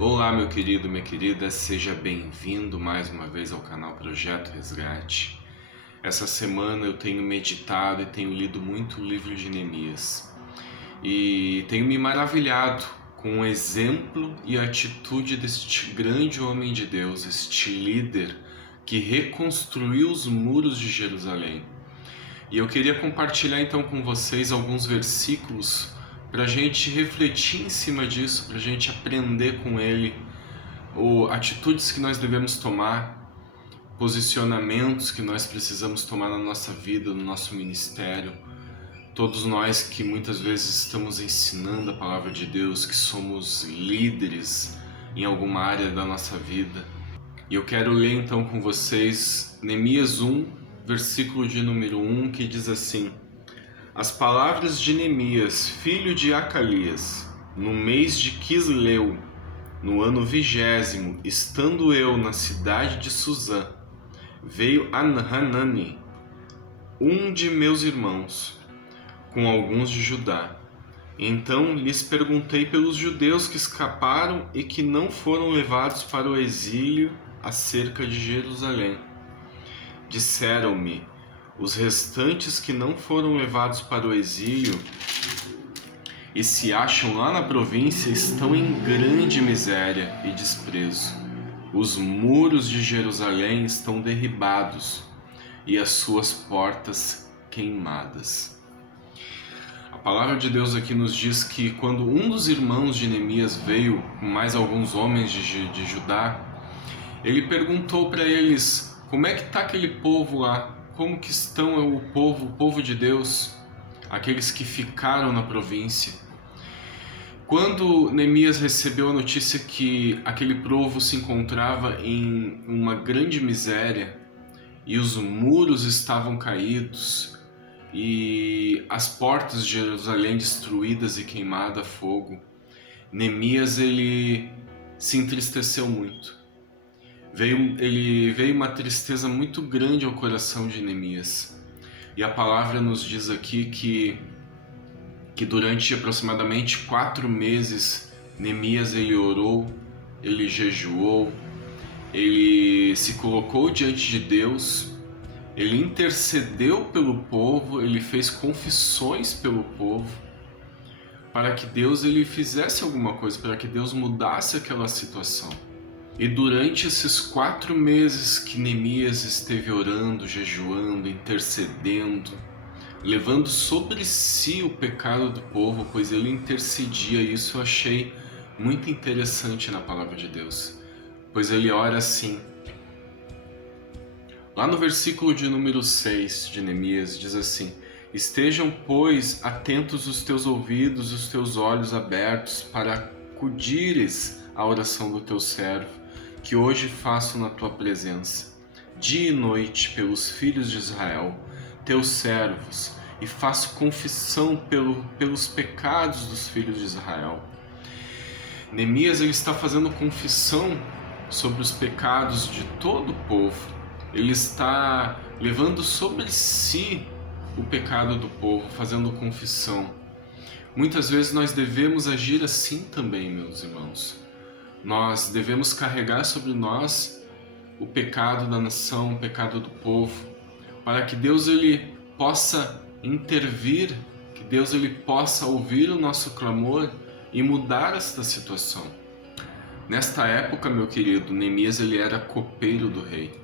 Olá, meu querido, minha querida, seja bem-vindo mais uma vez ao canal Projeto Resgate. Essa semana eu tenho meditado e tenho lido muito o livro de Neemias e tenho me maravilhado com o exemplo e a atitude deste grande homem de Deus, este líder que reconstruiu os muros de Jerusalém. E eu queria compartilhar então com vocês alguns versículos para a gente refletir em cima disso, para a gente aprender com ele, atitudes que nós devemos tomar, posicionamentos que nós precisamos tomar na nossa vida, no nosso ministério. Todos nós que muitas vezes estamos ensinando a palavra de Deus, que somos líderes em alguma área da nossa vida. E eu quero ler então com vocês Neemias 1, versículo de número 1, que diz assim: As palavras de Neemias, filho de Acalias, no mês de Quisleu, no ano 20º, estando eu na cidade de Suzã, veio Hanani, um de meus irmãos, com alguns de Judá. Então lhes perguntei pelos judeus que escaparam e que não foram levados para o exílio acerca de Jerusalém. Disseram-me: os restantes que não foram levados para o exílio e se acham lá na província estão em grande miséria e desprezo. Os muros de Jerusalém estão derribados e as suas portas queimadas. A palavra de Deus aqui nos diz que quando um dos irmãos de Neemias veio com mais alguns homens de Judá, ele perguntou para eles: como é que está aquele povo lá? Como que estão o povo de Deus, aqueles que ficaram na província? Quando Neemias recebeu a notícia que aquele povo se encontrava em uma grande miséria e os muros estavam caídos e as portas de Jerusalém destruídas e queimadas a fogo, Neemias ele se entristeceu muito. Veio uma tristeza muito grande ao coração de Neemias. E a palavra nos diz aqui que durante aproximadamente 4 meses, Neemias ele orou, ele jejuou, ele se colocou diante de Deus, ele intercedeu pelo povo, ele fez confissões pelo povo, para que Deus ele fizesse alguma coisa, para que Deus mudasse aquela situação. E durante esses 4 meses que Neemias esteve orando, jejuando, intercedendo, levando sobre si o pecado do povo, pois ele intercedia, isso eu achei muito interessante na palavra de Deus, pois ele ora assim. Lá no versículo de número 6 de Neemias diz assim: Estejam, pois, atentos os teus ouvidos e os teus olhos abertos para acudires à oração do teu servo, que hoje faço na tua presença, dia e noite, pelos filhos de Israel, teus servos, e faço confissão pelos pecados dos filhos de Israel. Neemias ele está fazendo confissão sobre os pecados de todo o povo. Ele está levando sobre si o pecado do povo, fazendo confissão. Muitas vezes nós devemos agir assim também, meus irmãos. Nós devemos carregar sobre nós o pecado da nação, o pecado do povo, para que Deus ele possa intervir, que Deus ele possa ouvir o nosso clamor e mudar esta situação. Nesta época, meu querido, Neemias ele era copeiro do rei,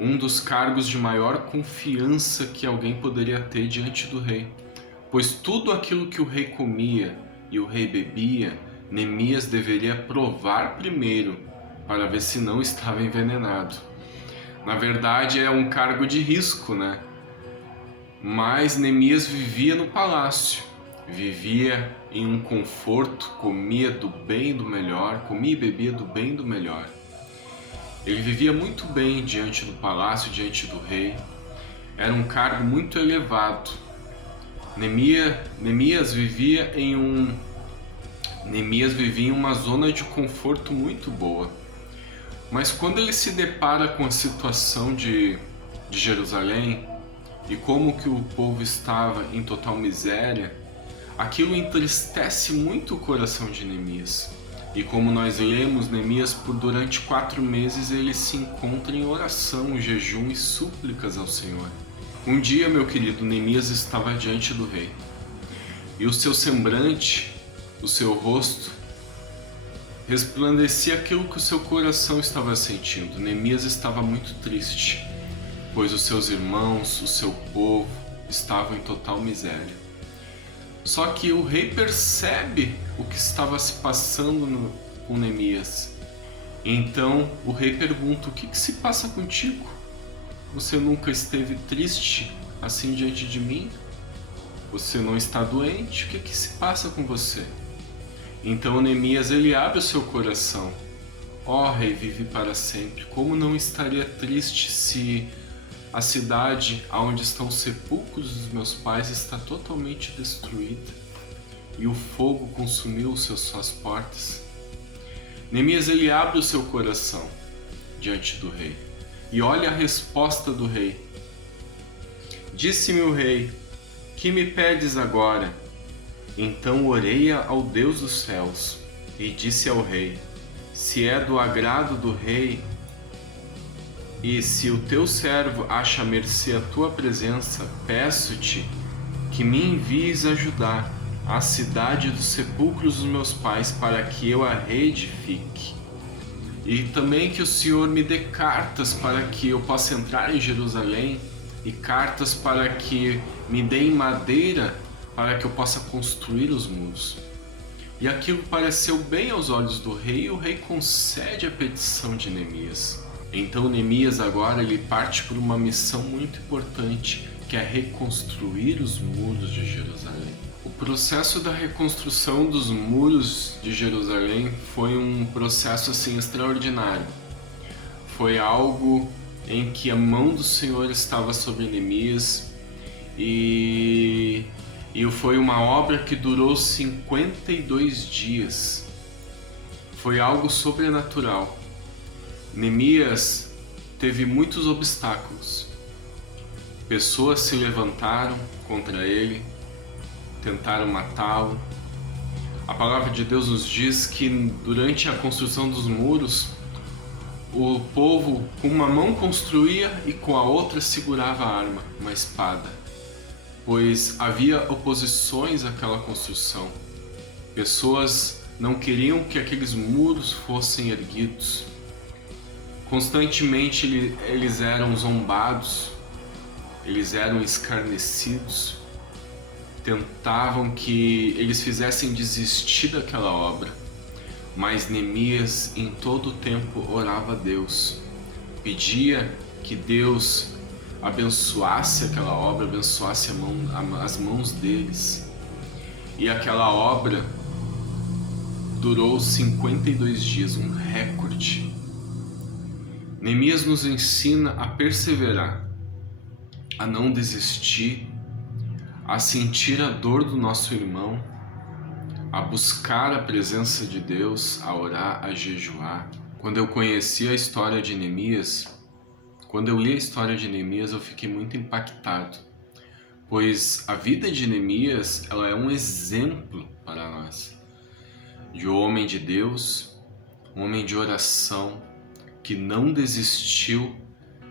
um dos cargos de maior confiança que alguém poderia ter diante do rei, pois tudo aquilo que o rei comia e o rei bebia, Neemias deveria provar primeiro para ver se não estava envenenado. Na verdade é um cargo de risco, né? Mas Neemias vivia no palácio, vivia em um conforto, comia do bem e do melhor, comia e bebia do bem e do melhor. Ele vivia muito bem diante do palácio, diante do rei. Era um cargo muito elevado. Neemias vivia em uma zona de conforto muito boa. Mas quando ele se depara com a situação de Jerusalém e como que o povo estava em total miséria, aquilo entristece muito o coração de Neemias. E como nós lemos, Neemias, durante 4 meses, ele se encontra em oração, jejum e súplicas ao Senhor. Um dia, meu querido, Neemias estava diante do rei. E o seu semblante, o seu rosto, resplandecia aquilo que o seu coração estava sentindo. Neemias estava muito triste, pois os seus irmãos, o seu povo, estavam em total miséria. Só que o rei percebe o que estava se passando com Neemias. Então o rei pergunta: o que se passa contigo? Você nunca esteve triste assim diante de mim? Você não está doente? O que se passa com você? Então Neemias, ele abre o seu coração. Ó rei, vive para sempre. Como não estaria triste se a cidade onde estão os sepulcros dos meus pais está totalmente destruída e o fogo consumiu suas portas? Neemias, ele abre o seu coração diante do rei e olha a resposta do rei. Disse-me o rei: que me pedes agora? Então orei ao Deus dos céus e disse ao rei: se é do agrado do rei, e se o teu servo acha mercê a tua presença, peço-te que me envies ajudar a cidade dos sepulcros dos meus pais, para que eu a reedifique. E também que o Senhor me dê cartas para que eu possa entrar em Jerusalém, e cartas para que me deem madeira para que eu possa construir os muros. E aquilo pareceu bem aos olhos do rei, e o rei concede a petição de Neemias. Então Neemias agora ele parte por uma missão muito importante, que é reconstruir os muros de Jerusalém. O processo da reconstrução dos muros de Jerusalém foi um processo assim extraordinário. Foi algo em que a mão do Senhor estava sobre Neemias e foi uma obra que durou 52 dias. Foi algo sobrenatural. Neemias teve muitos obstáculos. Pessoas se levantaram contra ele, tentaram matá-lo. A palavra de Deus nos diz que durante a construção dos muros, o povo com uma mão construía e com a outra segurava a arma, uma espada, pois havia oposições àquela construção. Pessoas não queriam que aqueles muros fossem erguidos. Constantemente eles eram zombados, eles eram escarnecidos, tentavam que eles fizessem desistir daquela obra. Mas Neemias em todo o tempo orava a Deus, pedia que Deus abençoasse aquela obra, abençoasse as mãos deles. E aquela obra durou 52 dias, um recorde. Neemias nos ensina a perseverar, a não desistir, a sentir a dor do nosso irmão, a buscar a presença de Deus, a orar, a jejuar. Quando eu conheci a história de Neemias, quando eu li a história de Neemias, eu fiquei muito impactado, pois a vida de Neemias, ela é um exemplo para nós, de um homem de Deus, um homem de oração, que não desistiu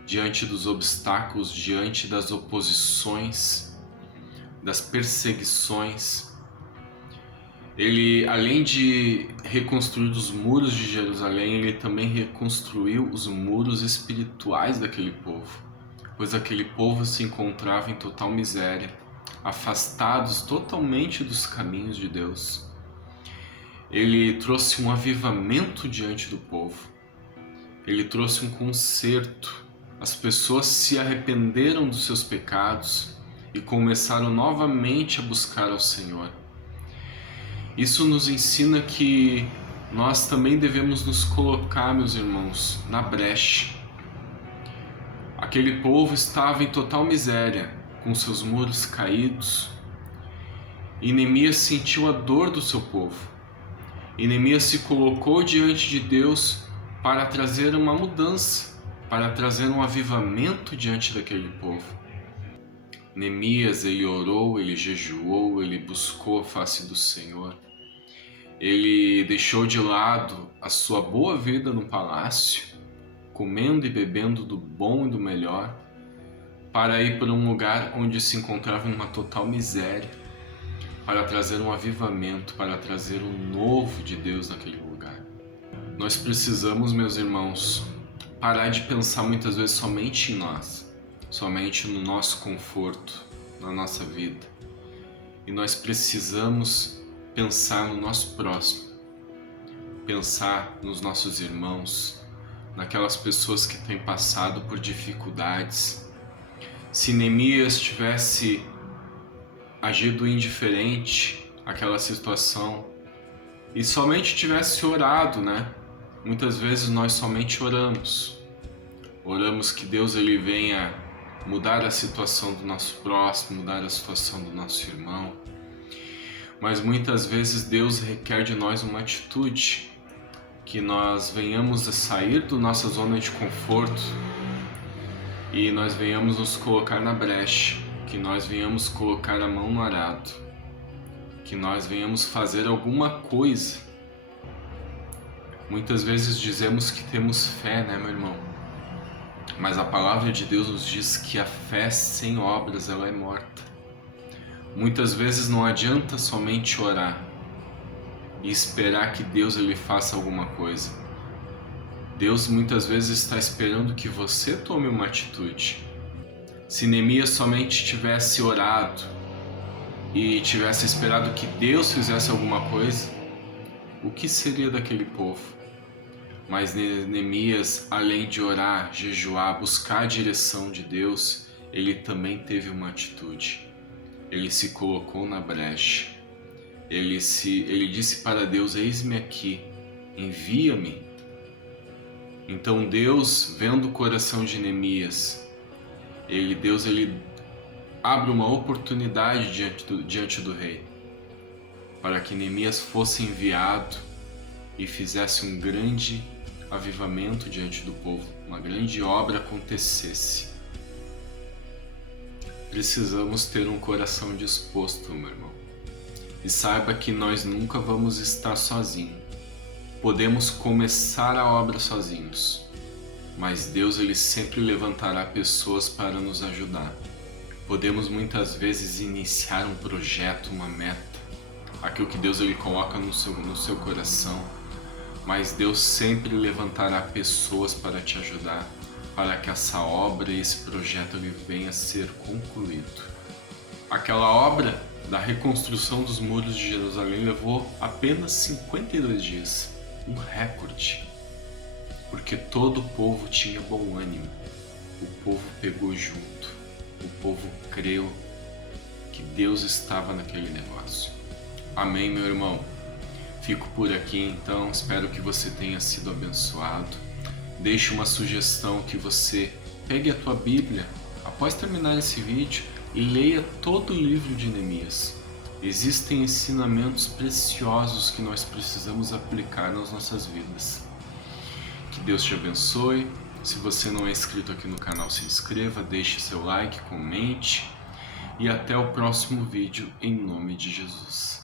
diante dos obstáculos, diante das oposições, das perseguições. Ele, além de reconstruir os muros de Jerusalém, ele também reconstruiu os muros espirituais daquele povo, pois aquele povo se encontrava em total miséria, afastados totalmente dos caminhos de Deus. Ele trouxe um avivamento diante do povo. Ele trouxe um conserto. As pessoas se arrependeram dos seus pecados e começaram novamente a buscar ao Senhor. Isso nos ensina que nós também devemos nos colocar, meus irmãos, na brecha. Aquele povo estava em total miséria, com seus muros caídos, e Neemias sentiu a dor do seu povo. E Neemias se colocou diante de Deus para trazer uma mudança, para trazer um avivamento diante daquele povo. Neemias, ele orou, ele jejuou, ele buscou a face do Senhor. Ele deixou de lado a sua boa vida no palácio, comendo e bebendo do bom e do melhor, para ir para um lugar onde se encontrava uma total miséria, para trazer um avivamento, para trazer o novo de Deus naquele lugar. Nós precisamos, meus irmãos, parar de pensar muitas vezes somente em nós, somente no nosso conforto, na nossa vida. E nós precisamos pensar no nosso próximo, pensar nos nossos irmãos, naquelas pessoas que têm passado por dificuldades. Se Neemias tivesse agido indiferente àquela situação e somente tivesse orado, Muitas vezes nós somente oramos que Deus ele venha mudar a situação do nosso próximo, mudar a situação do nosso irmão. Mas muitas vezes Deus requer de nós uma atitude, que nós venhamos a sair da nossa zona de conforto e nós venhamos nos colocar na brecha, que nós venhamos colocar a mão no arado, que nós venhamos fazer alguma coisa. Muitas vezes dizemos que temos fé, meu irmão? Mas a palavra de Deus nos diz que a fé sem obras ela é morta. Muitas vezes não adianta somente orar e esperar que Deus ele faça alguma coisa. Deus muitas vezes está esperando que você tome uma atitude. Se Neemias somente tivesse orado e tivesse esperado que Deus fizesse alguma coisa, o que seria daquele povo? Mas Neemias, além de orar, jejuar, buscar a direção de Deus, ele também teve uma atitude. Ele se colocou na brecha. Ele disse para Deus: eis-me aqui, envia-me. Então Deus, vendo o coração de Neemias, Deus abre uma oportunidade diante do rei, para que Neemias fosse enviado e fizesse um grande avivamento diante do povo, uma grande obra acontecesse. Precisamos ter um coração disposto, meu irmão. E saiba que nós nunca vamos estar sozinhos. Podemos começar a obra sozinhos, mas Deus ele sempre levantará pessoas para nos ajudar. Podemos muitas vezes iniciar um projeto, uma meta, aquilo que Deus ele coloca no seu coração, mas Deus sempre levantará pessoas para te ajudar, para que essa obra e esse projeto ele venha a ser concluído. Aquela obra da reconstrução dos muros de Jerusalém levou apenas 52 dias, um recorde, porque todo o povo tinha bom ânimo, o povo pegou junto, o povo creu que Deus estava naquele negócio. Amém, meu irmão? Fico por aqui então, espero que você tenha sido abençoado. Deixe uma sugestão que você pegue a tua Bíblia após terminar esse vídeo e leia todo o livro de Neemias. Existem ensinamentos preciosos que nós precisamos aplicar nas nossas vidas. Que Deus te abençoe. Se você não é inscrito aqui no canal, se inscreva, deixe seu like, comente e até o próximo vídeo em nome de Jesus.